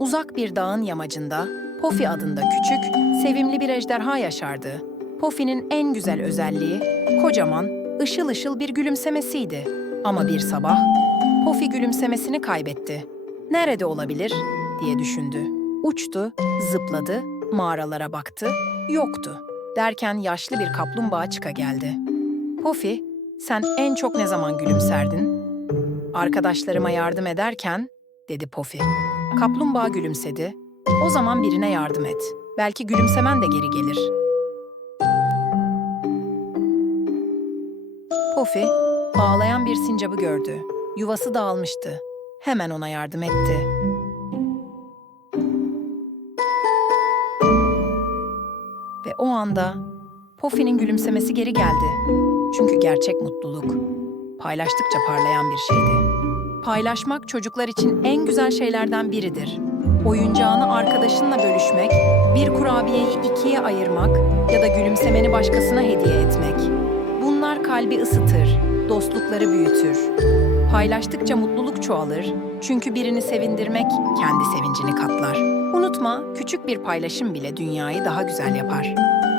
Uzak bir dağın yamacında Pofi adında küçük, sevimli bir ejderha yaşardı. Pofi'nin en güzel özelliği kocaman, ışıl ışıl bir gülümsemesiydi. Ama bir sabah Pofi gülümsemesini kaybetti. Nerede olabilir diye düşündü. Uçtu, zıpladı, mağaralara baktı, yoktu. Derken yaşlı bir kaplumbağa çıka geldi. Pofi, sen en çok ne zaman gülümserdin? Arkadaşlarıma yardım ederken, dedi Pofi. Kaplumbağa gülümsedi. O zaman birine yardım et. Belki gülümsemen de geri gelir. Pofi, ağlayan bir sincabı gördü. Yuvası dağılmıştı. Hemen ona yardım etti. Ve o anda Pofi'nin gülümsemesi geri geldi. Çünkü gerçek mutluluk paylaştıkça parlayan bir şeydi. Paylaşmak çocuklar için en güzel şeylerden biridir. Oyuncağını arkadaşınla bölüşmek, bir kurabiyeyi ikiye ayırmak ya da gülümsemeni başkasına hediye etmek. Bunlar kalbi ısıtır, dostlukları büyütür. Paylaştıkça mutluluk çoğalır çünkü birini sevindirmek kendi sevincini katlar. Unutma, küçük bir paylaşım bile dünyayı daha güzel yapar.